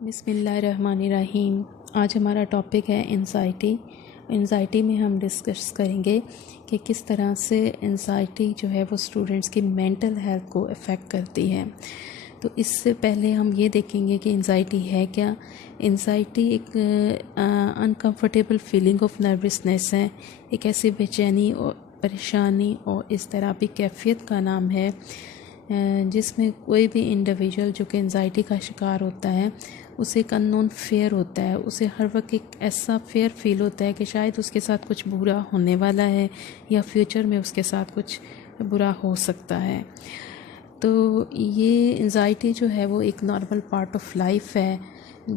بسم اللہ الرحمن الرحیم۔ آج ہمارا ٹاپک ہے انزائٹی۔ انزائٹی میں ہم ڈسکس کریں گے کہ کس طرح سے انزائٹی جو ہے وہ اسٹوڈنٹس کی مینٹل ہیلتھ کو افیکٹ کرتی ہے۔ تو اس سے پہلے ہم یہ دیکھیں گے کہ انزائٹی ہے کیا۔ انزائٹی ایک انکمفرٹیبل فیلنگ آف نروسنس ہے، ایک ایسی بے چینی اور پریشانی اور اضطرابی کیفیت کا نام ہے جس میں کوئی بھی انڈیویجول جو کہ انزائٹی کا شکار ہوتا ہے اسے ایک ان نون فیئر ہوتا ہے، اسے ہر وقت ایک ایسا فیئر فیل ہوتا ہے کہ شاید اس کے ساتھ کچھ برا ہونے والا ہے یا فیوچر میں اس کے ساتھ کچھ برا ہو سکتا ہے۔ تو یہ انزائٹی جو ہے وہ ایک نارمل پارٹ آف لائف ہے۔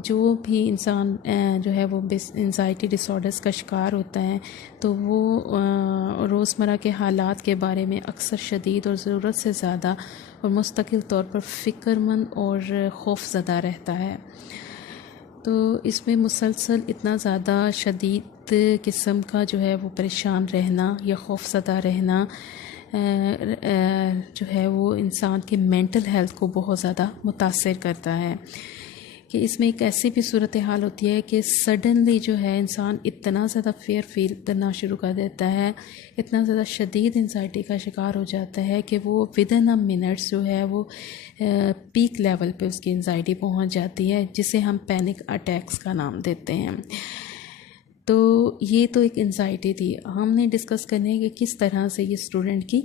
جو بھی انسان جو ہے وہ انزائٹی ڈس آرڈرز کا شکار ہوتا ہے تو وہ روزمرہ کے حالات کے بارے میں اکثر شدید اور ضرورت سے زیادہ اور مستقل طور پر فکر مند اور خوف زدہ رہتا ہے۔ تو اس میں مسلسل اتنا زیادہ شدید قسم کا جو ہے وہ پریشان رہنا یا خوف زدہ رہنا جو ہے وہ انسان کے مینٹل ہیلتھ کو بہت زیادہ متاثر کرتا ہے کہ اس میں ایک ایسی بھی صورتحال ہوتی ہے کہ سڈنلی جو ہے انسان اتنا زیادہ فیئر فیل کرنا شروع کر دیتا ہے، اتنا زیادہ شدید انزائٹی کا شکار ہو جاتا ہے کہ وہ ود ان منٹس جو ہے وہ پیک لیول پہ اس کی انزائٹی پہنچ جاتی ہے، جسے ہم پینک اٹیکس کا نام دیتے ہیں۔ تو یہ تو ایک انزائٹی تھی۔ ہم نے ڈسکس کرنے کہ کس طرح سے یہ اسٹوڈنٹ کی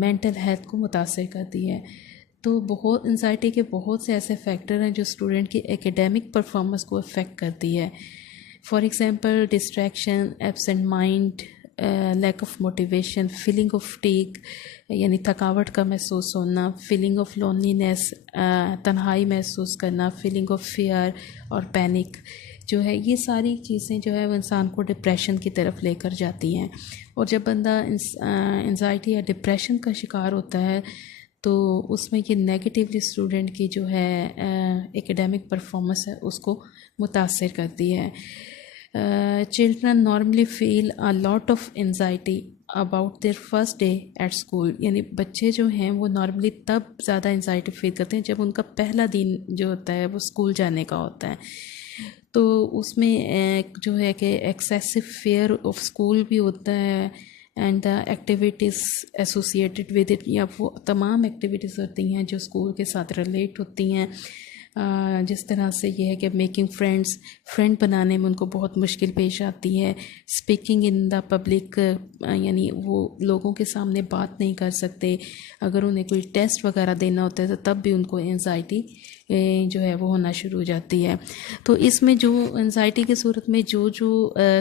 مینٹل ہیلتھ کو متاثر کرتی ہے۔ تو انزائٹی کے بہت سے ایسے فیکٹر ہیں جو اسٹوڈنٹ کی ایکیڈیمک پرفارمنس کو افیکٹ کرتی ہے۔ For example distraction, absent mind, lack of motivation, feeling of fatigue یعنی تھکاوٹ کا محسوس ہونا، فیلنگ آف لونلینس تنہائی محسوس کرنا، فیلنگ آف فیئر اور پینک جو ہے، یہ ساری چیزیں جو ہے وہ انسان کو ڈپریشن کی طرف لے کر جاتی ہیں۔ اور جب بندہ انزائٹی یا ڈپریشن کا شکار ہوتا ہے تو اس میں یہ نیگیٹیولی اسٹوڈنٹ کی جو ہے ایکیڈیمک پرفارمنس ہے اس کو متاثر کرتی ہے۔ Children normally feel a lot of anxiety about their first day at school, یعنی بچے جو ہیں وہ نارملی تب زیادہ انزائٹی فیل کرتے ہیں جب ان کا پہلا دن جو ہوتا ہے وہ اسکول جانے کا ہوتا ہے۔ تو اس میں جو ہے کہ ایکسیسو فیئر آف اسکول بھی ہوتا ہے and the activities associated with it, یا وہ تمام ایکٹیویٹیز ہوتی ہیں جو اسکول کے ساتھ ریلیٹ ہوتی ہیں، جس طرح سے یہ ہے کہ میکنگ فرینڈ بنانے میں ان کو بہت مشکل پیش آتی ہے، اسپیکنگ ان دا پبلک یعنی وہ لوگوں کے سامنے بات نہیں کر سکتے، اگر انہیں کوئی ٹیسٹ وغیرہ دینا ہوتا ہے تو تب بھی ان کو انزائٹی جو ہے وہ ہونا شروع ہو جاتی ہے۔ تو اس میں جو انزائٹی کی صورت میں جو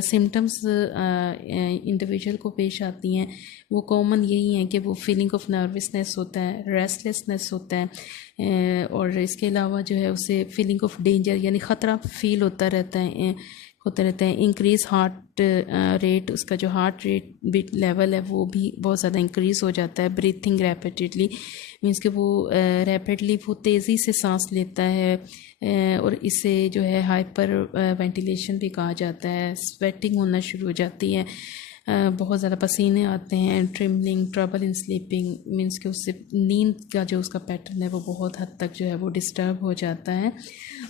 سمٹمز انڈیویجول کو پیش آتی ہیں وہ کامن یہی ہیں کہ وہ فیلنگ آف نروسنس ہوتا ہے، ریسٹلیسنس ہوتا ہے، اور اس کے علاوہ جو ہے اسے فیلنگ آف ڈینجر یعنی خطرہ فیل ہوتا رہتا ہے، انکریز ہارٹ ریٹ، اس کا جو ہارٹ ریٹ لیول ہے وہ بھی بہت زیادہ انکریز ہو جاتا ہے، بریتھنگ ریپیٹڈلی مینس کہ وہ ریپڈلی وہ تیزی سے سانس لیتا ہے، اور اسے جو ہے ہائپر وینٹیلیشن بھی کہا جاتا ہے، سویٹنگ ہونا شروع ہو جاتی ہے، بہت زیادہ پسینے آتے ہیں، ٹرمبلنگ، ٹربل ان سلیپنگ مینس کہ اس سے نیند کا جو اس کا پیٹرن ہے وہ بہت حد تک جو ہے وہ ڈسٹرب ہو جاتا ہے۔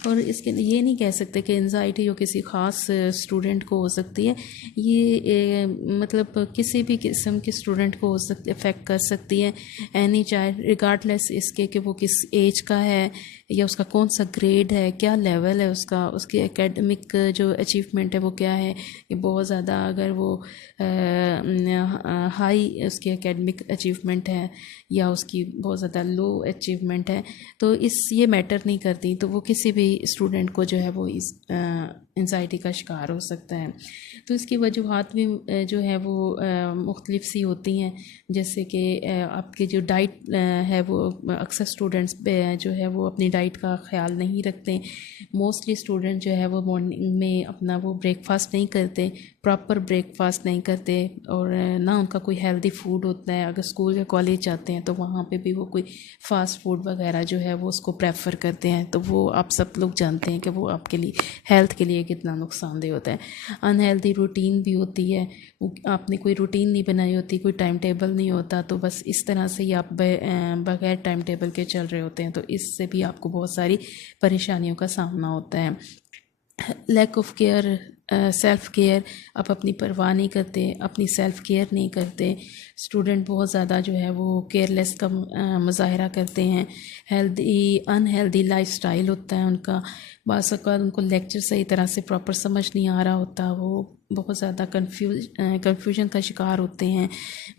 اور اس کے یہ نہیں کہہ سکتے کہ انزائٹی جو کسی خاص اسٹوڈنٹ کو ہو سکتی ہے، یہ مطلب کسی بھی قسم کے اسٹوڈنٹ کو افیکٹ کر سکتی ہے، اینی چائلڈ ریگارڈ لیس اس کے کہ وہ کس ایج کا ہے یا اس کا کون سا گریڈ ہے، کیا لیول ہے اس کی اکیڈمک جو اچیومنٹ ہے وہ کیا ہے، کہ بہت زیادہ اگر وہ ہائی اس کی اکیڈمک اچیومنٹ ہے یا اس کی بہت زیادہ لو اچیومنٹ ہے تو یہ میٹر نہیں کرتی، تو وہ کسی بھی اسٹوڈنٹ کو جو ہے وہ اس انزائٹی کا شکار ہو سکتا ہے۔ تو اس کی وجوہات بھی جو ہے وہ مختلف سی ہوتی ہیں، جیسے کہ آپ کی جو ڈائٹ ہے وہ اکثر اسٹوڈنٹس جو ہے وہ اپنی ڈائٹ کا خیال نہیں رکھتے، موسٹلی اسٹوڈنٹ جو ہے وہ مارننگ میں اپنا وہ بریک فاسٹ نہیں کرتے، پراپر بریک فاسٹ نہیں کرتے، اور نہ ان کا کوئی ہیلدی فوڈ ہوتا ہے، اگر اسکول یا کالج جاتے ہیں تو وہاں پہ بھی وہ کوئی فاسٹ فوڈ وغیرہ جو ہے وہ اس کو پریفر کرتے ہیں، تو وہ آپ سب لوگ جانتے ہیں کہ وہ آپ کے لیے ہیلتھ کے لیے کتنا نقصان دہ ہوتا ہے۔ انہیلدی روٹین بھی ہوتی ہے، آپ نے کوئی روٹین نہیں بنائی ہوتی، کوئی ٹائم ٹیبل نہیں ہوتا، تو بس اس طرح سے ہی آپ بغیر ٹائم ٹیبل کے چل رہے ہوتے ہیں، تو اس سے بھی آپ کو بہت ساری پریشانیوں کا سامنا ہوتا ہے. Lack of care, self care, آپ اپنی پرواہ نہیں کرتے، اپنی سیلف کیئر نہیں کرتے. اسٹوڈنٹ بہت زیادہ جو ہے وہ کیئر لیس کا مظاہرہ کرتے ہیں. ان ہیلدی لائف سٹائل ہوتا ہے ان کا. بعض اوقات ان کو لیکچر صحیح طرح سے پراپر سمجھ نہیں آ رہا ہوتا، وہ بہت زیادہ کنفیوژن کا شکار ہوتے ہیں.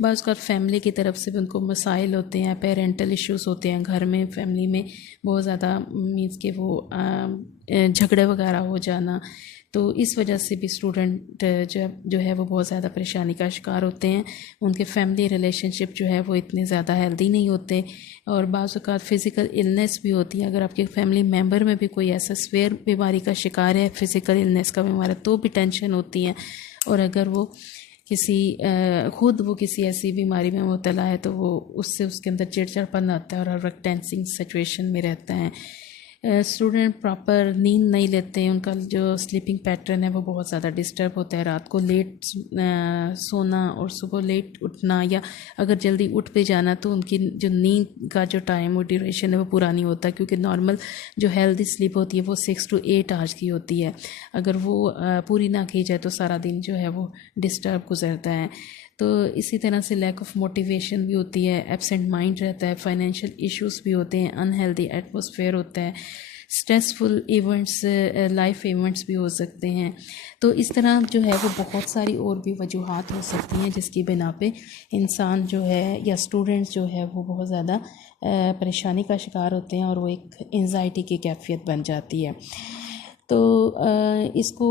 بعض اوقات فیملی کی طرف سے بھی ان کو مسائل ہوتے ہیں، پیرنٹل ایشوز ہوتے ہیں گھر میں، فیملی میں بہت زیادہ مینس کہ وہ جھگڑے وغیرہ ہو جانا. تو اس وجہ سے بھی اسٹوڈنٹ جو ہے وہ بہت زیادہ پریشانی کا شکار ہوتے ہیں. ان کے فیملی ریلیشن شپ جو ہے وہ اتنے زیادہ ہیلدی نہیں ہوتے، اور بعض اوقات فزیکل النیس بھی ہوتی ہے. اگر آپ کے فیملی ممبر میں بھی کوئی ایسا سویئر بیماری کا شکار ہے، فزیکل النیس کا بیمار ہے، تو بھی ٹینشن ہوتی ہے. اور اگر وہ خود کسی ایسی بیماری میں مبتلا ہے تو وہ اس سے اس کے اندر چڑچڑپن آتا ہے اور ہر وقت ٹینسنگ سچویشن میں رہتا ہے. اسٹوڈنٹ پراپر نیند نہیں لیتے ہیں، ان کا جو سلیپنگ پیٹرن ہے وہ بہت زیادہ ڈسٹرب ہوتا ہے. رات کو لیٹ سونا اور صبح لیٹ اٹھنا، یا اگر جلدی اٹھ پہ جانا تو ان کی جو نیند کا جو ٹائم اور ڈیوریشن ہے وہ پورا نہیں ہوتا، کیونکہ نارمل جو ہیلدی سلیپ ہوتی ہے وہ 6 to 8 آورس کی ہوتی ہے. اگر وہ پوری نہ کی جائے تو سارا دن جو ہے وہ ڈسٹرب گزرتا ہے. تو اسی طرح سے لیک آف موٹیویشن بھی ہوتی ہے، ایبسینٹ مائنڈ رہتا ہے، فائنینشیل ایشوز بھی ہوتے ہیں، ان ہیلدی ایٹماسفیئر ہوتا ہے، اسٹریسفل ایونٹس، لائف ایونٹس بھی ہو سکتے ہیں. تو اس طرح جو ہے وہ بہت ساری اور بھی وجوہات ہو سکتی ہیں جس کی بنا پہ انسان جو ہے یا اسٹوڈنٹس جو ہے وہ بہت زیادہ پریشانی کا شکار ہوتے ہیں، اور وہ ایک انزائٹی کی کیفیت بن جاتی ہے. تو اس کو